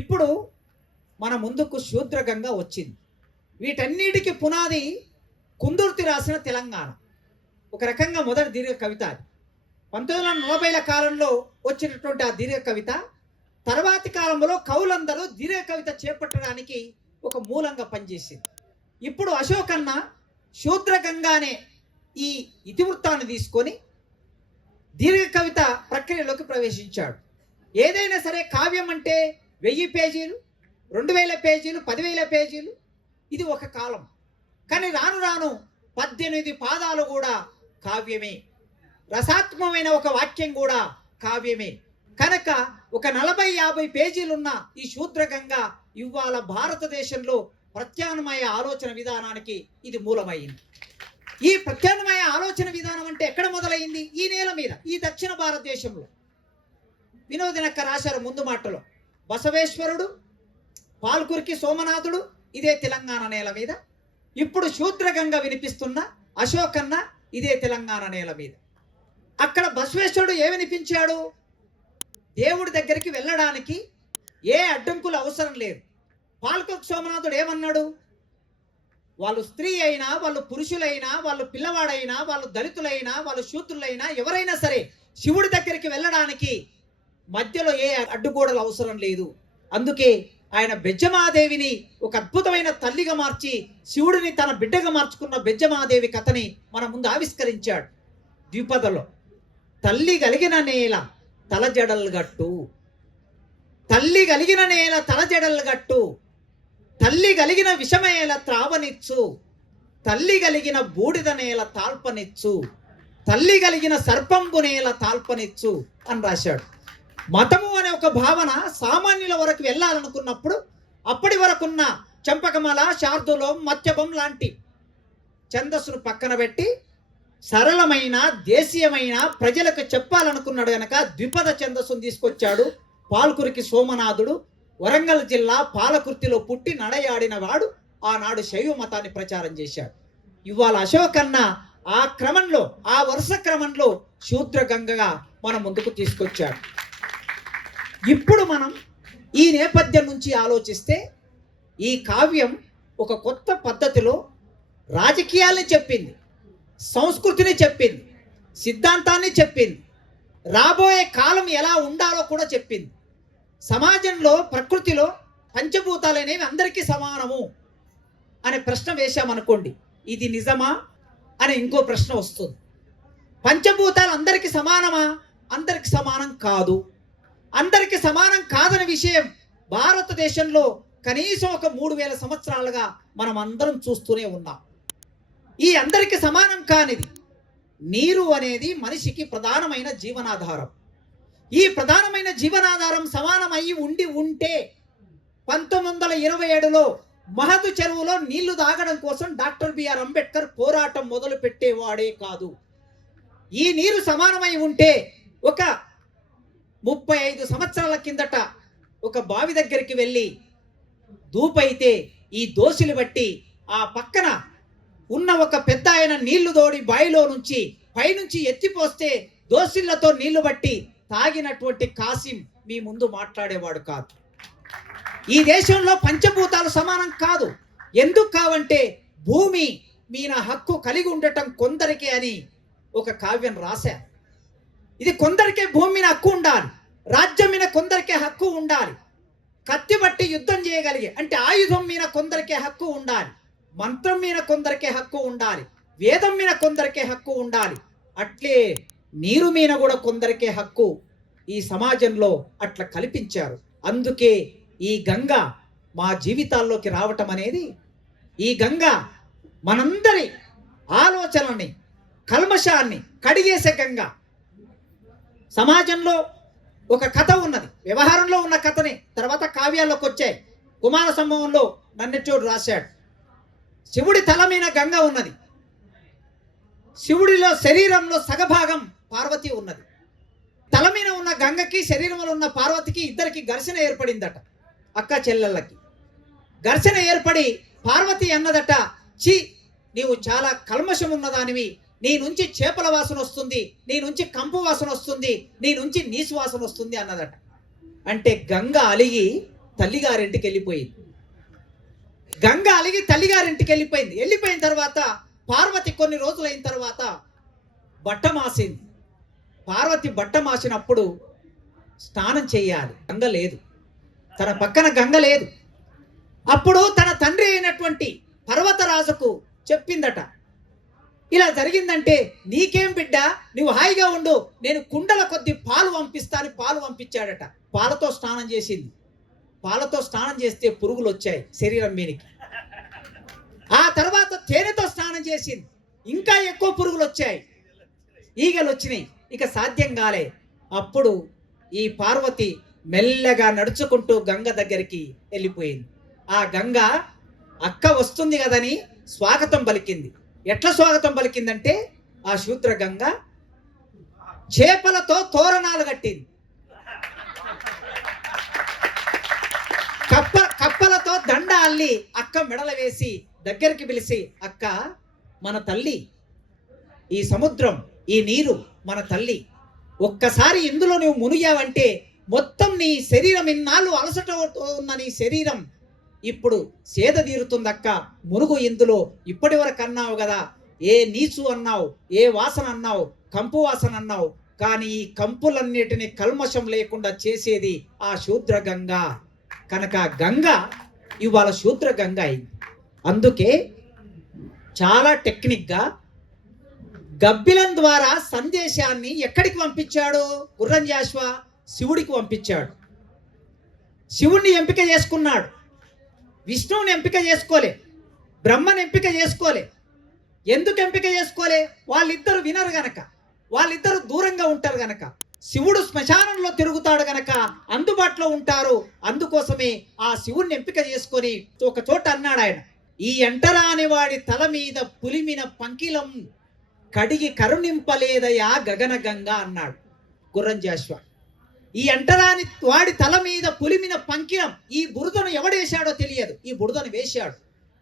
ఇప్పుడు మన ముందుకు శూద్రగంగా వచ్చింది. వీటన్నిటికీ పునాది కుందుర్తి రాసిన తెలంగాణ. ఒక రకంగా మొదటి దీర్ఘ కవిత అది. పంతొమ్మిది వందల నలభైల కాలంలో వచ్చినటువంటి ఆ దీర్ఘ కవిత తర్వాతి కాలంలో కవులందరూ దీర్ఘ కవిత చేపట్టడానికి ఒక మూలంగా పనిచేసింది. ఇప్పుడు అశోకన్న శూద్రగంగానే ఈ ఇతివృత్తాన్ని తీసుకొని దీర్ఘ కవిత ప్రక్రియలోకి ప్రవేశించాడు. ఏదైనా సరే కావ్యం అంటే వెయ్యి పేజీలు రెండు వేల పేజీలు పదివేల పేజీలు. ఇది ఒక కాలం. కానీ రాను రాను పద్దెనిమిది పాదాలు కూడా కావ్యమే. రసాత్మకమైన ఒక వాక్యం కూడా కావ్యమే. కనుక ఒక నలభై యాభై పేజీలున్న ఈ శూద్రగంగ ఇవాళ భారతదేశంలో ప్రత్యామ్నాయ ఆలోచన విధానానికి ఇది మూలమైంది. ఈ ప్రత్యామ్నాయ ఆలోచన విధానం అంటే ఎక్కడ మొదలైంది? ఈ నేల మీద ఈ దక్షిణ భారతదేశంలో. వినోదినక్క రాశారు ముందు మాటలో. బసవేశ్వరుడు పాల్కురికి సోమనాథుడు ఇదే తెలంగాణ నేల మీద. ఇప్పుడు శూద్రగంగ వినిపిస్తున్న అశోకన్న ఇదే తెలంగాణ నేల మీద. అక్కడ బసవేశ్వరుడు ఏ వినిపించాడు? దేవుడి దగ్గరికి వెళ్ళడానికి ఏ అడ్డంకులు అవసరం లేదు. పాల్కురికి సోమనాథుడు ఏమన్నాడు? వాళ్ళు స్త్రీ అయినా వాళ్ళు పురుషులైనా వాళ్ళు పిల్లవాడైనా వాళ్ళు దళితులైనా వాళ్ళు శూద్రులైనా ఎవరైనా సరే శివుడి దగ్గరికి వెళ్ళడానికి మధ్యలో ఏ అడ్డుగోడలు అవసరం లేదు. అందుకే ఆయన బెజ్జమాదేవిని ఒక అద్భుతమైన తల్లిగా మార్చి శివుడిని తన బిడ్డగా మార్చుకున్న బెజ్జమాదేవి కథని మన ముందు ఆవిష్కరించాడు ద్విపదలో. తల్లి కలిగిన నేల తలజడలు గట్టు. తల్లి కలిగిన నేల తలజడలు గట్టు. తల్లి కలిగిన విషమేల త్రావనిచ్చు. తల్లి కలిగిన బూడిద నేల తాల్పనిచ్చు. తల్లి కలిగిన సర్పంబు నేల తాల్పనిచ్చు అని రాశాడు. మతము అనే ఒక భావన సామాన్యుల వరకు వెళ్ళాలనుకున్నప్పుడు అప్పటి వరకున్న చంపకమల శార్దులం మత్యపం లాంటి ఛందస్సును పక్కన పెట్టి సరళమైన దేశీయమైన ప్రజలకు చెప్పాలనుకున్నాడు కనుక ద్విపద ఛందస్సును తీసుకొచ్చాడు. పాల్కురికి సోమనాథుడు వరంగల్ జిల్లా పాలకుర్తిలో పుట్టి నడయాడిన వాడు ఆనాడు శైవ మతాన్ని ప్రచారం చేశాడు. ఇవాళ అశోకన్న ఆ క్రమంలో ఆ వరుస క్రమంలో శూద్రగంగగా మన ముందుకు తీసుకొచ్చాడు. ఇప్పుడు మనం ఈ నేపథ్యం నుంచి ఆలోచిస్తే ఈ కావ్యం ఒక కొత్త పద్ధతిలో రాజకీయాల్ని చెప్పింది సంస్కృతిని చెప్పింది సిద్ధాంతాన్ని చెప్పింది రాబోయే కాలం ఎలా ఉండాలో కూడా చెప్పింది. సమాజంలో ప్రకృతిలో పంచభూతాలు అనేవి అందరికీ సమానము అనే ప్రశ్న వేశామనుకోండి ఇది నిజమా అని ఇంకో ప్రశ్న వస్తుంది. పంచభూతాలు అందరికీ సమానమా? అందరికి సమానం కాదు. అందరికి సమానం కాదనే విషయం భారతదేశంలో కనీసం ఒక మూడు వేల సంవత్సరాలుగా మనం అందరం చూస్తూనే ఉన్నాం. ఈ అందరికి సమానం కానిది నీరు అనేది మనిషికి ప్రధానమైన జీవనాధారం. ఈ ప్రధానమైన జీవనాధారం సమానమయ్యి ఉండి ఉంటే పంతొమ్మిది వందల ఇరవై ఏడులో మహదు చెరువులో నీళ్ళు తాగడం కోసం డాక్టర్ బిఆర్ అంబేద్కర్ పోరాటం మొదలు పెట్టేవాడే కాదు. ఈ నీరు సమానమై ఉంటే ఒక ముప్పై ఐదు సంవత్సరాల కిందట ఒక బావి దగ్గరికి వెళ్ళి దూపైతే ఈ దోషులు బట్టి ఆ పక్కన ఉన్న ఒక పెద్ద ఆయన నీళ్ళు దోడి బావిలో నుంచి పైనుంచి ఎత్తిపోస్తే దోసిళ్ళతో నీళ్ళు బట్టి తాగినటువంటి కాసిం మీ ముందు మాట్లాడేవాడు కాదు. ఈ దేశంలో పంచభూతాలు సమానం కాదు. ఎందుకు కావంటే భూమి మీన హక్కు కలిగి ఉండటం కొందరికే అని ఒక కావ్యం రాశారు. ఇది కొందరికే భూమి మీద హక్కు ఉండాలి. రాజ్యం మీద కొందరికే హక్కు ఉండాలి. కత్తి బట్టి యుద్ధం చేయగలిగే అంటే ఆయుధం మీద కొందరికే హక్కు ఉండాలి. మంత్రం మీద కొందరికే హక్కు ఉండాలి. వేదం మీద కొందరికే హక్కు ఉండాలి. అట్లే నీరు మీద కూడా కొందరికే హక్కు ఈ సమాజంలో అట్లా కల్పించారు. అందుకే ఈ గంగ మా జీవితాల్లోకి రావటం అనేది ఈ గంగ మనందరి ఆలోచనని కల్మషాన్ని కడిగేసే గంగ. సమాజంలో ఒక కథ ఉన్నది. వ్యవహారంలో ఉన్న కథని తర్వాత కావ్యాల్లోకి వచ్చాయి. కుమార సంభవంలో నన్నెచ్చోడు రాశాడు. శివుడి తల మీద గంగ ఉన్నది. శివుడిలో శరీరంలో సగభాగం పార్వతి ఉన్నది. తల మీద ఉన్న గంగకి శరీరంలో ఉన్న పార్వతికి ఇద్దరికి ఘర్షణ ఏర్పడిందట అక్క చెల్లెళ్ళకి. ఘర్షణ ఏర్పడి పార్వతి అన్నదట చి నీవు చాలా కల్మషం ఉన్నదానివి నీ నుంచి చేపల వాసన వస్తుంది నీ నుంచి కంపు వాసన వస్తుంది నీ నుంచి నీసు వాసన వస్తుంది అన్నదట. అంటే గంగ అలిగి తల్లిగారింటికి వెళ్ళిపోయింది. గంగ అలిగి తల్లిగారింటికి వెళ్ళిపోయింది. వెళ్ళిపోయిన తర్వాత పార్వతి కొన్ని రోజులైన తర్వాత బట్ట మాసింది. పార్వతి బట్ట మాసినప్పుడు స్నానం చేయాలి. గంగ లేదు. తన పక్కన గంగ లేదు. అప్పుడు తన తండ్రి అయినటువంటి పర్వతరాజుకు చెప్పిందట ఇలా జరిగిందంటే నీకేం బిడ్డ? నువ్వు హాయిగా ఉండు. నేను కుండల కొద్ది పాలు పంపిస్తాను పాలు పంపించాడట. పాలతో స్నానం చేసింది. పాలతో స్నానం చేస్తే పురుగులు వచ్చాయి శరీరం మీనికి ఆ తర్వాత తేనెతో స్నానం చేసింది. ఇంకా ఎక్కువ పురుగులు వచ్చాయి. ఈగలు వచ్చినాయి. ఇక సాధ్యం కాలే. అప్పుడు ఈ పార్వతి మెల్లగా నడుచుకుంటూ గంగ దగ్గరికి వెళ్ళిపోయింది. ఆ గంగ అక్క వస్తుంది కదని స్వాగతం పలికింది. ఎట్లా స్వాగతం పలికిందంటే ఆ శూద్ర గంగ చేపలతో తోరణాలు కట్టింది. కప్ప కప్పలతో దండ అల్లి అక్క మెడల వేసి దగ్గరికి పిలిచి అక్క మన తల్లి ఈ సముద్రం ఈ నీరు మన తల్లి. ఒక్కసారి ఇందులో నువ్వు మునిగావంటే మొత్తం నీ శరీరం ఇన్నాళ్ళు అలసట ఉన్న నీ శరీరం ఇప్పుడు సేద తీరుతుందక్క. మురుగు ఇందులో ఇప్పటి వరకు అన్నావు కదా. ఏ నీచు అన్నావు ఏ వాసన అన్నావు కంపు వాసన అన్నావు. కానీ ఈ కంపులన్నిటిని కల్మషం లేకుండా చేసేది ఆ శూద్ర గంగ. కనుక గంగ ఇవాళ శూద్ర గంగ అయింది. అందుకే చాలా టెక్నిక్గా గబ్బిలం ద్వారా సందేశాన్ని ఎక్కడికి పంపించాడు? గుర్రం జాష్వా శివుడికి పంపించాడు. శివుణ్ణి ఎంపిక చేసుకున్నాడు. విష్ణువుని ఎంపిక చేసుకోలే బ్రహ్మని ఎంపిక చేసుకోలే. ఎందుకు ఎంపిక చేసుకోలే? వాళ్ళిద్దరు వినరు గనక వాళ్ళిద్దరు దూరంగా ఉంటారు గనక. శివుడు శ్మశానంలో తిరుగుతాడు గనక అందుబాటులో ఉంటారు. అందుకోసమే ఆ శివుణ్ణి ఎంపిక చేసుకొని ఒక చోట అన్నాడు ఆయన. ఈ ఎంటరాని వాడి తల మీద పులిమిన పంకిలం కడిగి కరుణింపలేదయా గగన గంగ అన్నాడు గుర్రం జాష్వా ఈ అంటరాని వాడి తల మీద పులిమిన పంకినం ఈ బురదను ఎవడేశాడో తెలియదు. ఈ బురదను వేశాడు.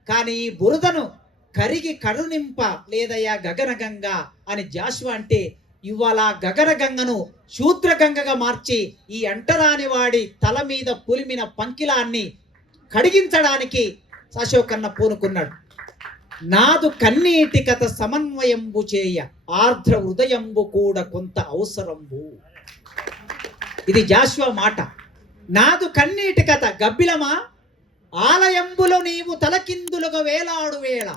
కానీ ఈ బురదను కరిగి కరుణింప లేదయ్యా గగనగంగ అని జాషువా అంటే ఇవాళ గగనగంగను శూద్రగంగగా శూద్ర గంగగా మార్చి ఈ అంటరాని వాడి తల మీద పులిమిన పంకిలాన్ని కడిగించడానికి అశోకన్న పూనుకున్నాడు. నాదు కన్నీటి కథ సమన్వయంబు చేయ ఆర్ద్ర హృదయంబు కూడా కొంత అవసరంబు. ఇది జాషువా మాట. నాదు కన్నీటి కథ. గబ్బిలమా? ఆలయంబులో నీవు తలకిందులుగా వేలాడు వేళ.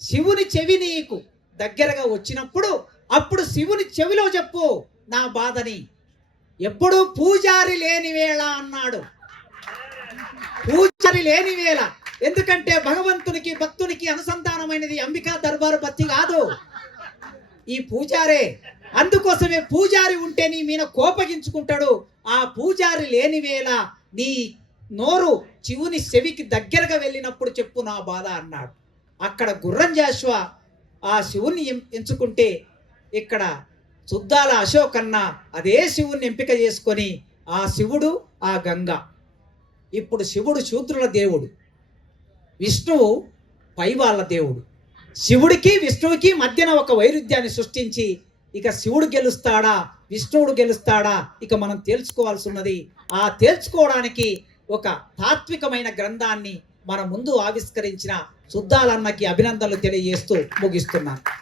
శివుని చెవి నీకు దగ్గరగా వచ్చినప్పుడు అప్పుడు శివుని చెవిలో చెప్పు నా బాధని. ఎప్పుడు పూజారి లేని వేళ అన్నాడు. పూజారి లేని వేళ. ఎందుకంటే భగవంతునికి భక్తునికి అనుసంధానమైనది అంబికా దర్బారు భక్తి కాదు. ఈ పూజారే అందుకోసమే పూజారి ఉంటే నీ మీద కోపగించుకుంటాడు. ఆ పూజారి లేని వేళ నీ నోరు శివుని చెవికి దగ్గరగా వెళ్ళినప్పుడు చెప్పు నా బాధ అన్నాడు. అక్కడ గుర్రం జాశ్వ ఆ శివుని ఎం- ఎంచుకుంటే ఇక్కడ శుద్ధాల అశోక్ అన్న అదే శివుణ్ణి ఎంపిక చేసుకొని ఆ శివుడు ఆ గంగ. ఇప్పుడు శివుడు శూద్రుల దేవుడు. విష్ణువు పైవాళ్ళ దేవుడు. శివుడికి విష్ణువుకి మధ్యన ఒక వైరుధ్యాన్ని సృష్టించి ఇక శివుడు గెలుస్తాడా? విష్ణువుడు గెలుస్తాడా? ఇక మనం తేల్చుకోవాల్సి ఉన్నది ఆ తేల్చుకోవడానికి ఒక తాత్వికమైన గ్రంథాన్ని మన ముందు ఆవిష్కరించిన శుద్ధాలన్నకి అభినందనలు తెలియజేస్తూ ముగిస్తున్నాను.